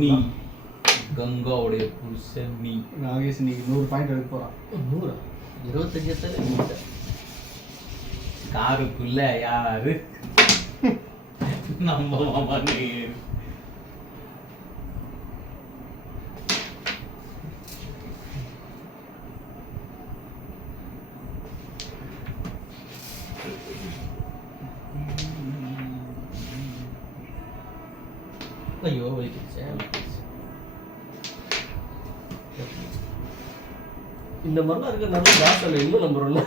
நீ கங்காவுடைய புருஷன் நீ. நாகேஷ் நீ 100 பாயிண்ட் எடுக்க போறான். 100 25 காருக்குள்ள யாரு நம்ம மாமா நேரு. ஐயோ வலிக்குச்சு. இந்த மாதிரிலாம் இருக்க நல்ல தாசன் இன்னும் நம்புறோம்ல.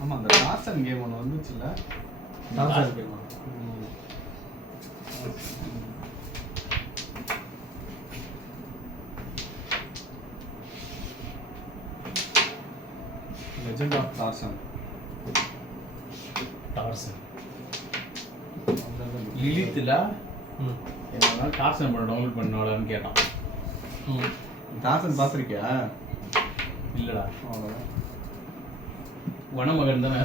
ஆமா அந்த டார்சன் கேம் ஒன்று வந்துச்சுல்ல. தாசன் கேமா லெஜெண்ட் ஆஃப் டார்சன். டார்சன் லிலித்ல என்ன டார்சன் பண்ண டவுன்லோட் பண்ணாலான்னு கேட்டான். டார்சன் பார்த்துருக்கியா? இல்லடா வனமகன் தானே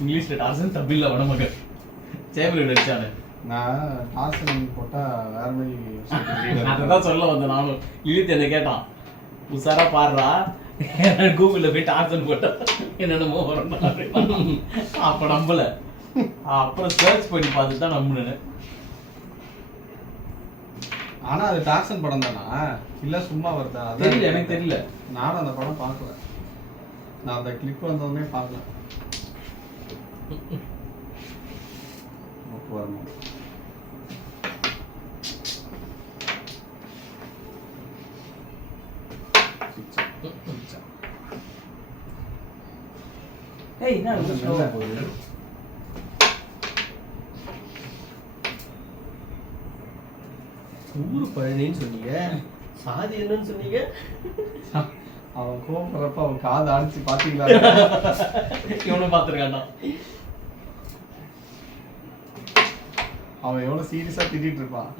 இங்கிலீஷ்ல டார்சன், தமிழ்ல வனமகன். சேவல் அடிச்சானே. நான் டார்சன் போட்டா வேற மாதிரி அதான் சொல்ல வந்தேன் நானும். லிலித் என்ன கேட்டான், உசாரா பாடுறா கூகுளில் போய் டார்சன் போட்டா என்னென்னமோ வரும். அப்ப நம்பல, அப்புறம் சர்ச் பண்ணி பார்த்துட்டு தான் நம்பினேன். ஆனா அது டார்சன் படம் தானா இல்ல சும்மா வருதா? தெரியல, எனக்கு தெரியல. நானும் அந்த படம் பார்க்கல. நான் அந்த கிளிப் வந்தோடனே பார்க்கல. வரணும். ஏய் என்ன ஸ்லோவா போகுது? ஊரு பழனின்னு சொன்னீங்க, சாதி என்னன்னு சொன்னீங்க. அவன் கோபப்படுறப்ப அவன் காது அடிச்சு பாத்தீங்களா? இவனும் பார்த்துருக்கான்டா. அவன் எவ்வளவு சீரியஸா திட்டிட்டு இருப்பான்.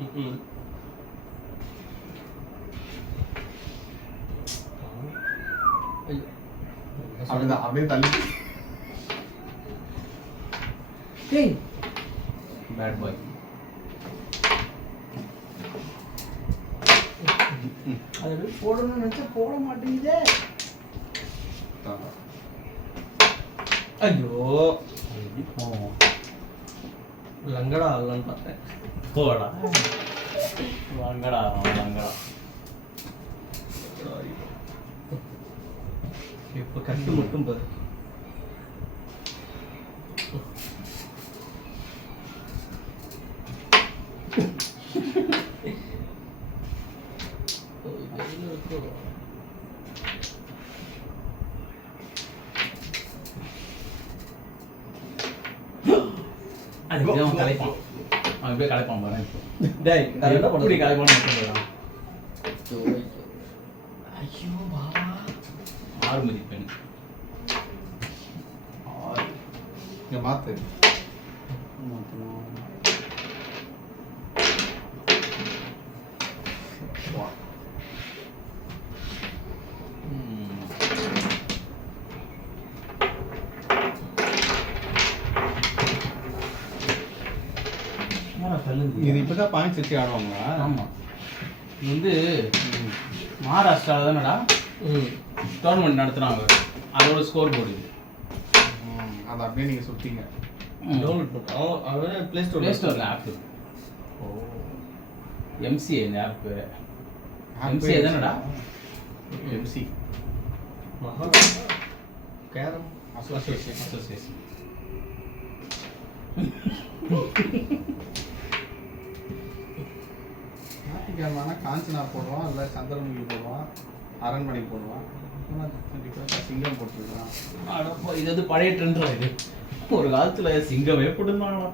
அப்படிதான் அப்படியே தள்ளி. ஏய் பேட் பாய். அது போடணும்னு நினைச்சா போட மாட்டேங்குதே. ஐயோ லங்கடா ஆகலான்னு பார்த்தேன். போடா லங்கடா லங்கடா. இப்போ கட்டு மட்டும் பாரு. அது அவன் கலைப்பான். அவன் இப்படியே கலைப்பான் பாரு. டேய் நான் என்ன எப்படி பண்ணி கலைப்பான்னு சொல்லுறான். ஐயோ பாபா 6 மதிப்பெண். இங்க மாத்து. இது இப்பதான் பாயிண்ட்ஸ் வச்சு ஆடுவாங்களா? ஆமா, இது வந்து மகாராஷ்டிராவில் தானடா டோர்னமெண்ட் நடத்துனாங்க. அதோட ஸ்கோர் போர்டு இது. அதை அப்படியே நீங்க சுத்தீங்க. டவுன்லோட் பண்ணோம். அவன் ப்ளே ஸ்டோரில் ஆப். ஓ எம்சிஏ இந்த ஆப். எம்சிஏ தானடா? எம்சி மகா கேரம் அசோசியேஷன். ஞாயிற்றுக்கிழமைனா காஞ்சனா போடுவான், இல்லை சந்திரமுகி போடுவான், அரண்மனை போடுவான், சிங்கம் போட்டுருக்கான். இது வந்து பழைய ட்ரெண்ட். இது ஒரு காலத்துல சிங்கமே போட்டுருந்தாங்களா.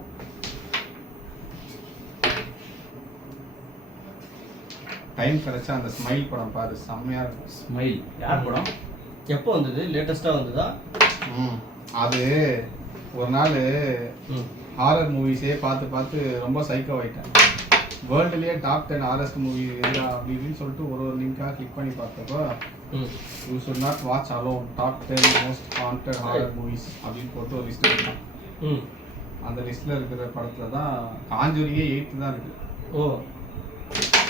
டைம் கிடைச்சா அந்த ஸ்மைல் படம் பாரு, செம்மையா இருக்கும். ஸ்மைல் யார் படம்? எப்போ வந்தது? லேட்டஸ்ட்டாக வந்ததா? அது ஒரு நாள் ஹாரர் மூவிஸே பார்த்து பார்த்து ரொம்ப சைக்கோ ஆயிட்டேன். வேர்ல்டுலேயே டாப் 10 ஹாரஸ்ட் மூவி எதா அப்படின்னு சொல்லிட்டு ஒரு லிங்காக கிளிக் பண்ணி பார்த்தப்போ you should not watch alone top 10 most haunted horror movies அப்படின்னு போட்டு ஒரு லிஸ்ட் இருக்கான். அந்த லிஸ்ட்ல இருக்கிற படத்துல தான் காஞ்சூரிங்கே 8th தான் இருக்கு. ஓ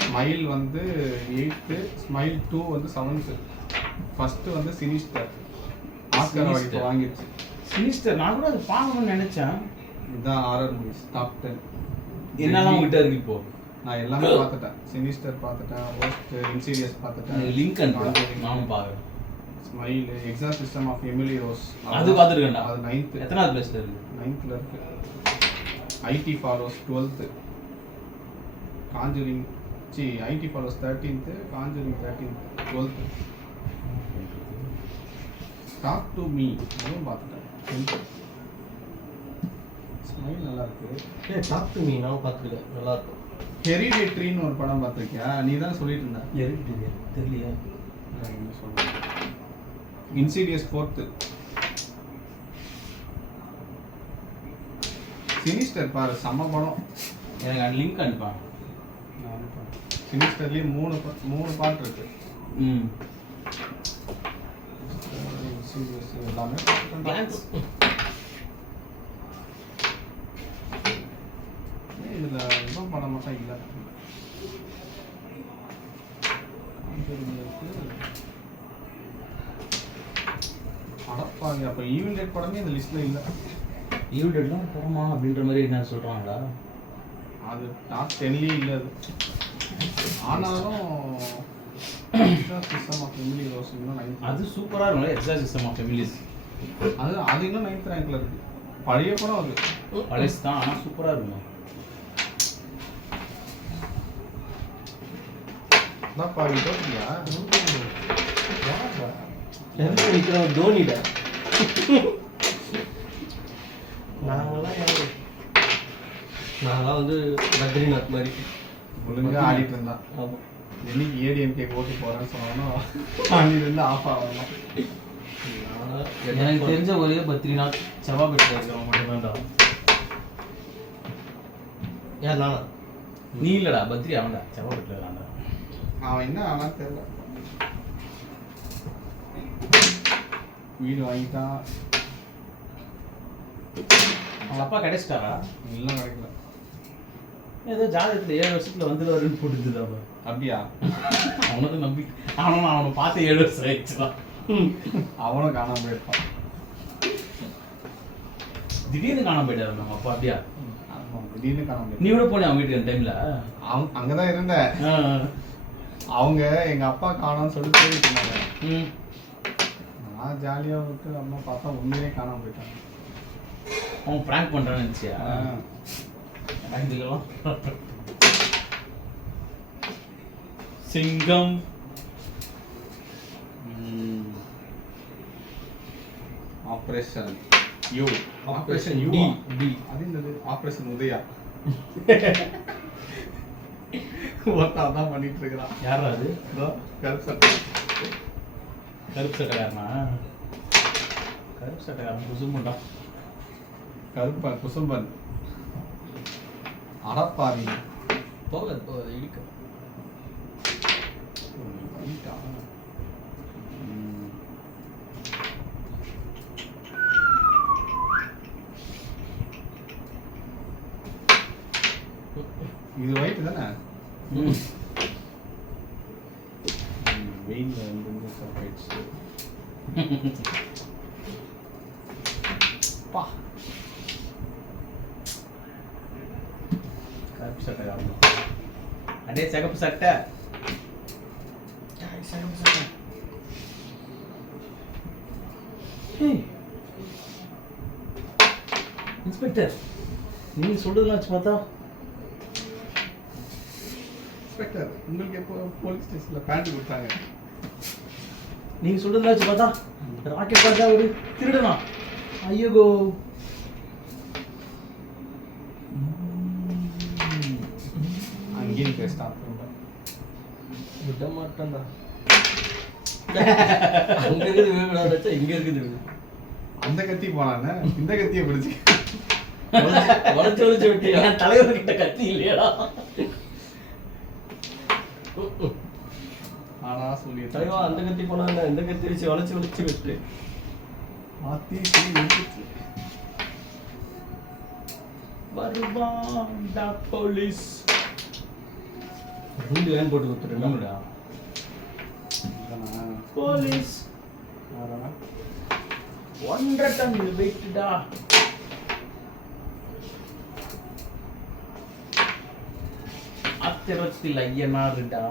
ஸ்மைல் வந்து 8th, ஸ்மைல் 2 வந்து 7th, ஃபர்ஸ்ட் வந்து சினிஸ்டர் ஆஸ்கர் அவார்டு வாங்கிடுச்சு. சினிஸ்டர் நான் கூட அது பார்க்கணும்னு நினைச்சேன். இதுதான் ஹாரர் மூவிஸ் டாப் 10. என்னெல்லாம் உங்ககிட்ட இருக்கு இப்போ? நான் எல்லாமே பார்த்துட்டேன். சினிஸ்டர் பார்த்துட்டேன், ஹோஸ்ட், இன்சீரியஸ் பார்த்துட்டேன், லிங்க் அனுப்பு நானும் பார்க்குறேன். Smile, exorcism of Emily Rose அது பார்த்துருக்கேன்டா. அது 9th. எத்தனாவது பிளேஸ்ல இருக்கு? 9th இருக்கு. It follows 12th, conjuring it follows 13th, conjuring 13th, 12th. Talk to me அதுவும் பார்த்துட்டேன். 10th. ஸ்மைல் நல்லா இருக்கு. டாக் டு மீ நான் பார்த்துருக்கேன், நல்லா இருக்கும். ஹெரிடேட்ரின்னு ஒரு படம் பார்த்துருக்கியா? நீ தான் சொல்லிட்டு இருந்த. தெரியலையா? இன்சீரியஸ் 4th. சினிஸ்டர் பாரு செம்ம படம். எனக்கு அந்த லிங்க் அனுப்பான். சினிஸ்டர்லயே மூணு பாட்டு இருக்கு. இன்சீரியஸ் எல்லாமே பிளான்ஸ் இதுல இன்னும் படம் மட்டும் இல்லை. அடப்பாங்க, அப்ப ஈவென்ட் டேட் படமே இந்த லிஸ்ட்ல இல்லை. ஈவிடெல்லாம் போமா அப்படின்ற மாதிரி என்ன சொல்றாங்களா? அது டாப் 10லயே இல்லை அது. ஆனாலும் சிஸ்டம் ஆஃப் எமிலி ரோஸ் இன்னும் 9th. அது சூப்பரா இருக்கும். எக்ஸார்சிசம் ஆஃப் ஃபெமிலிஸ் அது இன்னும் 9th ரேங்க்ல இருக்கு. பழைய படம் அது. பழசு தான், ஆனா சூப்பரா இருக்கும். நான் பாவி தோட்டியா எதுக்கு நிற்கிறோம்? தோனிட நாங்களாம் வந்து பத்ரிநாத் மாதிரி ஒழுங்கா ஆடிட்டு இருந்தான். ஆமாம். என்னைக்கு ஏடிஎம்கே ஓட்டு போறேன்னு சொன்னாலும் ஆடிட்டு ஆஃப் ஆகலாம். எனக்கு தெரிஞ்ச ஒரே பத்ரிநாத் செவ்வாய்பேட்டில் இருக்கிறவங்க மட்டும்தான்டா. யார் நானா? நீ இல்லடா, பத்ரி அவன்டா செவ்வாய்பேட்டில் இருக்கான்டா. அவன் என்ன ஆனா தெரியல. வீடு வாங்கிட்டான். அவங்க அப்பா கிடைச்சிட்டாரா? எல்லாம் கிடைக்கல. ஏதோ ஜாதகத்தில் 7 வருஷத்துல வந்துடுவாருன்னு போட்டுருக்குது அவன். அப்படியா? அவனுக்கு நம்பி அவனை பார்த்து 7 வருஷம் ஆயிடுச்சுதான். அவனும் காணாம போயிருப்பான். திடீர்னு காணாம போயிட்டாரு நம்ம அப்பா. அப்படியா? ஆமா, திடீர்னு காணாம போயிருப்பான். நீ கூட போனே அவங்க வீட்டுக்கு அந்த டைம்ல? அங்கதான் இருந்தேன். அவங்க எங்க அப்பா காணோம்னு சொல்லிட்டு தேடிட்டு இருந்தாங்க. நான் ஜாலியா விட்டு அம்மா பார்த்தா உண்மையிலே காணாம போயிட்டாங்க. அவன் பிராங்க் பண்றான்னு நினைச்சியா? சிங்கம் ஆபரேஷன் யூ. Operation you. அது என்னது? ஆபரேஷன் உதயா. ஒருத்தன் தான் பண்ணிட்டு இருக்கிறான். யாரா அது? கருப்பு சட்டை. கருப்பு சட்டைக்காரனா? கருப்பு சட்டைக்காரன் குசும்புண்டா. கருப்பன் குசும்பன். அடப்பாவி. போகாது இடிக்க. இது ஒயிட் தானே? வெயில்ல வந்து ஆயிடுச்சு. பா கருப்பு சட்டைக்காரன். அடே சிகப்பு சட்டை. சிகப்பு சட்டை. இன்ஸ்பெக்டர், நீங்க சொல்றதெல்லாம் வச்சு பார்த்தா இன்ஸ்பெக்டர், உங்களுக்கு எப்போ போலீஸ் ஸ்டேஷன்ல பேண்ட் கொடுத்தாங்க? நீங்க சொல்றதெல்லாம் வச்சு பார்த்தா ராக்கெட் பார்த்தா ஒரு திருடனா? ஐயோ, அங்கேயும் பேசிட்டா விட மாட்டேன்டா. அங்க இருக்குது வேணும்னா இங்க இருக்குது. அந்த கத்தி போனானே இந்த கத்தியை பிடிச்சி வளைச்சு வளைச்சு விட்டு என் தலைவர் கிட்ட கத்தி இல்லையா? ஆனா சொல்லி தலைவா அந்த கத்தி போனாங்க இந்த கத்தி வச்சு வளைச்சு விட்டு மாத்தி சொல்லி வருவான்டா போலீஸ். ரெண்டு வேன் போட்டு கொடுத்துருந்தா என்னடா போலீஸ் ஒன்றரை டன் வெயிட்டுடா. ஆத்திரத்தில் ஐயனாருடா.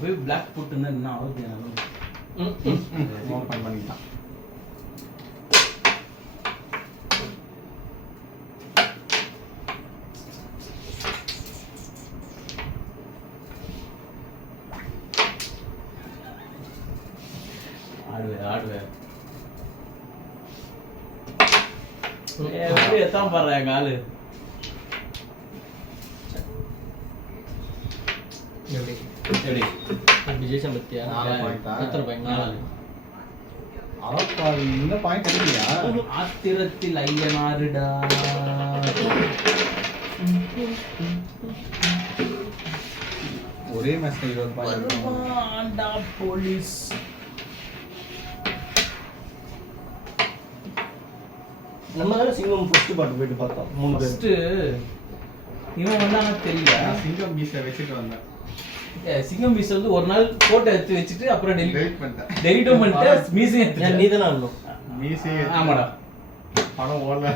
போய் பிளாக் போட்டுன்னா என்ன ஆகுது? ஓப்பன் பண்ணிட்டான். ஆடுவேன் எப்படி எத்தான் பாடுறேன் எங்க ஆளு. எப்படி எப்படி எப்படி ஜெயிச்சா பத்தியா? 4 point ஆ? எத்தனை பாயிண்ட்? 4. அறப்பாவி இந்த பாயிண்ட் எடுக்கலையா? ஆத்திரத்தில் ஐயனாருடா. ஒரே மேட்ச்ல 20 பாயிண்ட். வருவான்டா போலீஸ். நம்ம தானே சிங்கம் ஃபர்ஸ்ட் பாட்டு போயிட்டு பார்த்தோம் 3 பேர். ஃபர்ஸ்ட் இவன் வந்தானா தெரியல. நான் சிங்கம் பீஸை வச்சுட்டு வந்தேன். சிங்கம் பீஸ் வந்து ஒரு நாள் போட்டோ எடுத்து வச்சுட்டு அப்புறம் வெயிட் பண்ணிட்டேன். டெலிட்டும் பண்ணிட்டு மியூசியம் ஏன் நீ தானே ஆடணும்? மீசே ஆமாடா. படம் ஓடல.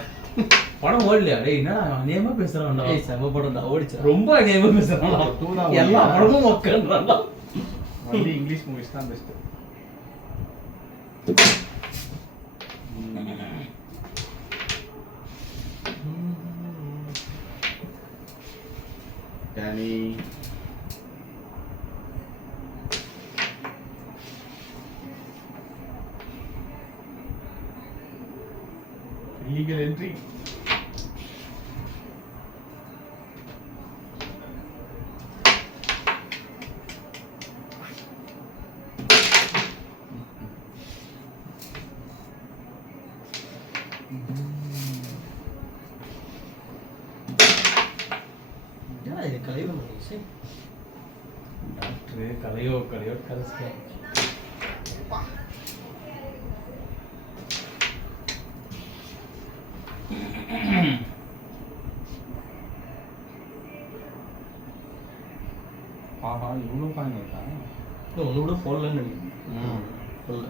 படம் ஓடலையா? டேய் என்னடா அநியாயமா பேசுறான்டா. ஏய் செம படம்டா ஓடிச்சா. ரொம்ப அநியாயமா பேசுறான்டா. எல்லா படமும் மக்கள்றான்டா. ஒன்லி இங்கிலீஷ் மூவிஸ் தான் பெஸ்ட். Danny illegal entry. என்னடா இது கலைவ மனுஷே? டாக்டர் கலையோ கலஸ்கே. ஆஹா இவ்வளோ பாயிண்ட் இருக்கா? ஒன்று கூட போடலன்னு நினைக்கிறேன். போடல.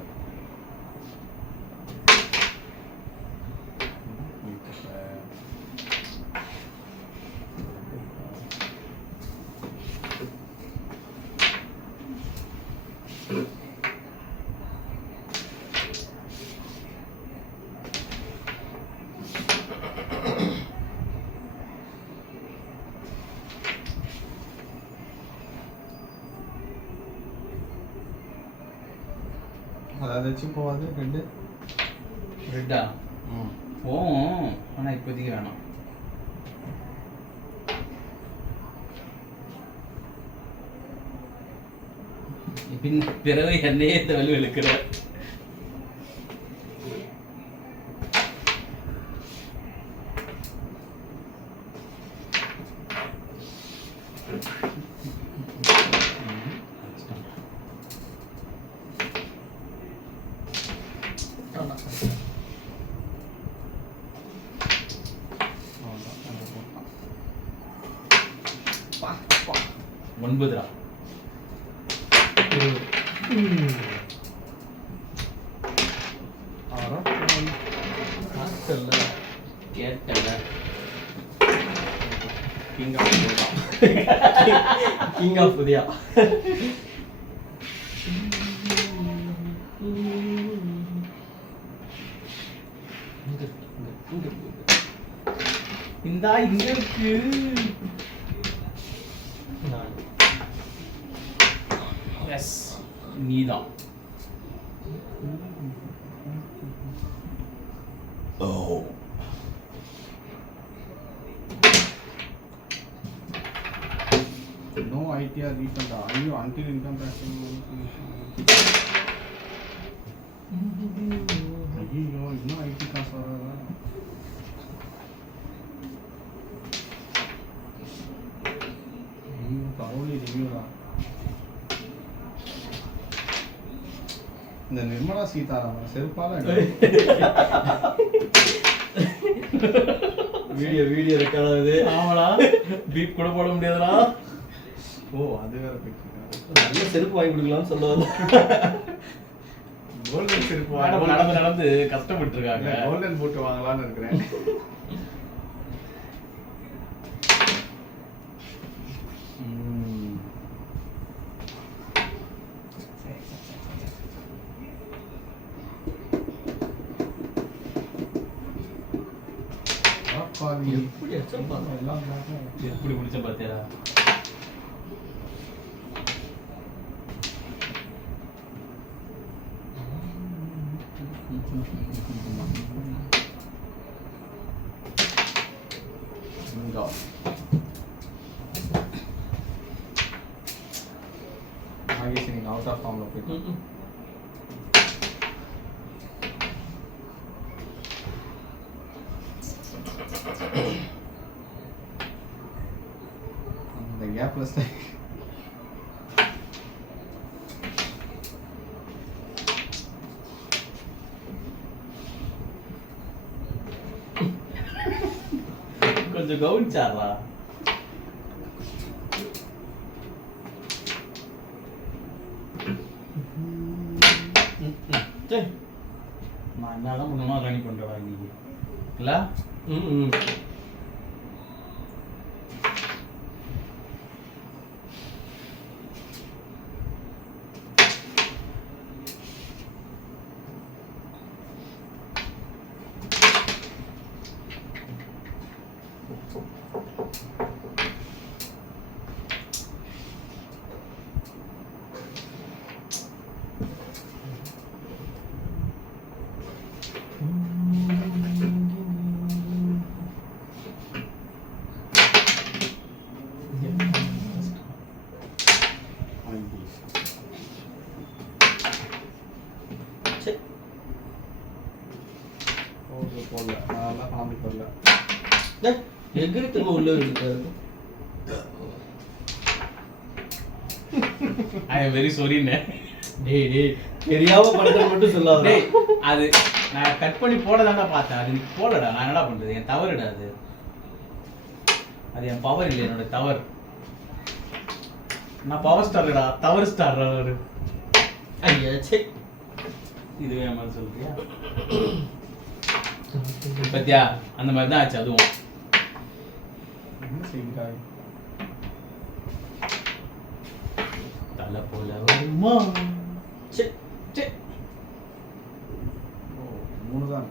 அதாவது வச்சு போவாது ரெண்டு ரெட்டா போவோம். ஆனால் இப்போதைக்கு வேணாம். பின் பிறகு என்னையே இந்த வலி இழுக்கிற. ஒன்பதுரா. கேட்டல கிங் ஆஃப் புதியா. இந்தா இங்க இருக்கு. எஸ் நீதான். ஓ ஐடிஆர் ரீஃபண்ட் ஐயோ அன்டில் இன்கம் டேக்ஸ் ஐயோ இன்னும் ஐடி காசு வராதா ஐயோ தகவலி ரிவ்யூடா இந்த நிர்மலா சீதாராமன் செருப்பால வீடியோ ரெக்கார்ட் ஆகுது. ஆமாடா பீப் கூட போட முடியாதுடா. ஓ அது வேற பிக் நல்ல செருப்பு வாங்கி கொடுக்கலாம்னு சொல்ல வந்தேன். கோல்டன் செருப்பு மேடம் நடந்து நடந்து கஷ்டப்பட்டு இருக்காங்க. கோல்டன் போட்டு வாங்கலாம்னு இருக்கிறேன். எப்படி அடிச்சிருப்பாங்க எல்லாம் எப்படி முடிச்ச பாத்தியா? நாகேஷ் நீங்க அவுட் ஆஃப் ஃபார்ம்ல போயிட்டு அந்த கேப்ல கொஞ்சம் கவனிச்சாரா? நான் என்னதான் பண்ணுமா ரன் பண்றவா இன்னைக்கு இல்ல? போடல நான் ஃபார்ம் போடல எகிரி திரும்ப உள்ள இருக்காரு. ஐ எம் வெரி சாரிண்ணே. டேய் தெரியாம பண்றது மட்டும் சொல்லாத. டேய் அது நான் கட் பண்ணி போடதான்டா பார்த்தேன். அது நீ போடடா. நான் என்னடா பண்றது? என் தவறுடா அது. அது என் பவர் இல்லை, என்னோட தவறு. நான் பவர் ஸ்டார்டா, தவறு ஸ்டார்டா. ஐயா சே இதுவே மாதிரி சொல்றியா? பத்தியா அந்த மாதிரி தான் ஆச்சு. அதுவும் என்ன செய்கிறாய் தலை போல வருமா? சே சே ஓ 3 தான்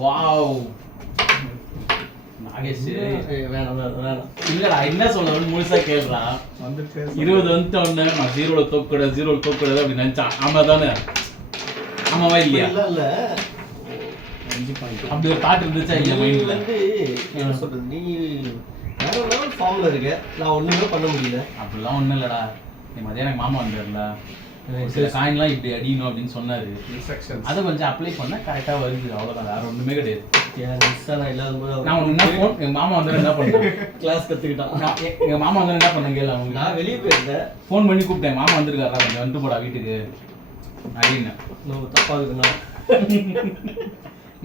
வாவ் நாகேஷ் வேணாம் இல்லடா என்ன சொல்றேன்னு முழுசா கேளுடா. வந்துட்டு 20 வந்துட்ட உடனே நான் 0ல தோக்கூடாது 0ல தோக்கூடாது அப்படி நினைச்சான். ஆமா தானே? ஆமாவா இல்லையா? இல்ல 5 பாயிண்ட் அப்படி ஒரு தாட் இருந்துச்சா இல்ல மைண்ட்ல? வந்து என்ன சொல்றது, நீ வேற லெவல் ஃபார்ம்ல இருக்க. நான் ஒண்ணுமே பண்ண முடியல. அப்படிலாம் ஒண்ணும் இல்லடா. நீ மதியம் எனக்கு மாமா வந்தாருல, சில காயின்லாம் இப்படி அடிக்கணும் அப்படின்னு சொன்னாரு. இன்ஸ்ட்ரக்ஷன்ஸ் அதை கொஞ்சம் அப்ளை பண்ணா கரெக்டா வருது. அவ்வளவுதான், வேற ஒண்ணுமே கிடையாது. நான் இல்லாத போது நான் ஒண்ணு ஃபோன் எங்க மாமா வந்து என்ன பண்ணேன், கிளாஸ் கத்துக்கிட்டான். எங்க மாமா வந்து என்ன பண்ண கேளு. அவங்க நான் வெளியே போயிருந்தேன். ஃபோன் பண்ணி கூப்பிட்டேன், மாமா வந்திருக்காரா கொஞ்சம் வந்துட்டு போடா வீட்டுக்கு அப்படின்னு. தப்பா இருக்குண்ணா.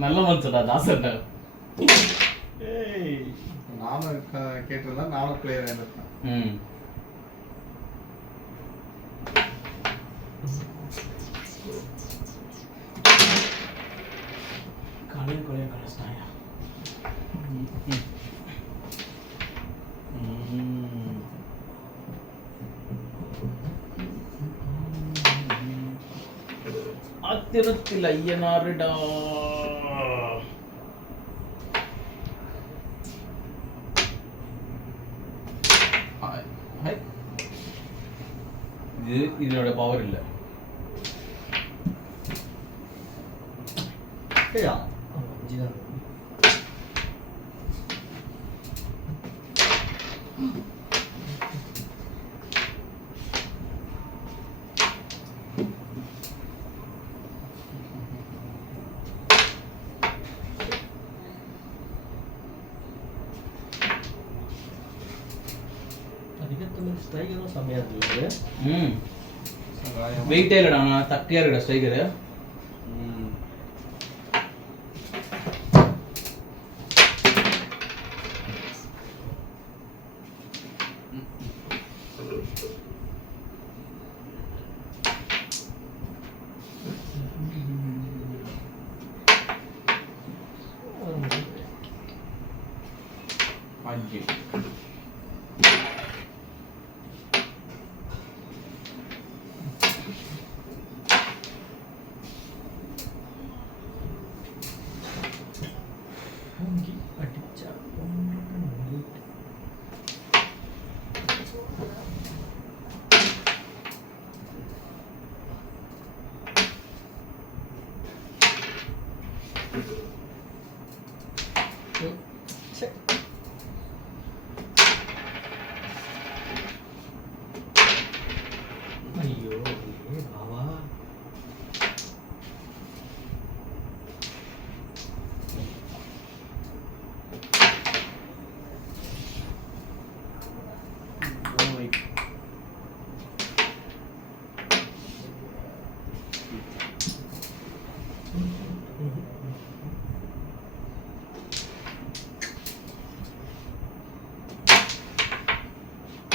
நல்ல மனுஷடா தாசர்டா. நானும் கேட்டிருந்தா நானும் பிளேயர் ஆயிருந்தேன். காலையில் கொலையை கழிச்சிட்டாயா? ஆத்திரத்தில் ஐயனாருடா. ஹை. இதோட பவர் இல்ல. சரியா 5 தான். அதிகத்துல ஸ்ட்ரைக்கரும் செமையா இருக்கு. சகாயம். வெயிட்டே இல்லடா, நான் தக்கையா இருக்கடா ஸ்ட்ரைக்கர். ம். அஞ்சு. அடிச்சா ஐயோ பாவா. ஓய்.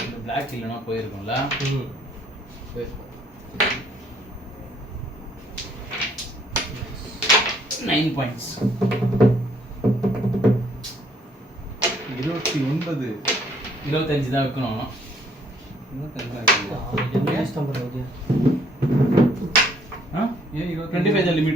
இந்த பிளாக் இல்லைன்னா போயிருக்கும்ல. 9 பாயிண்ட்ஸ். 29. 25 தான் வைக்கணும். இன்னும் தெரிஞ்சா என்ன இஷ்டம் பண்ணுறது? ஆ? ஏன் 25 லிமிட்.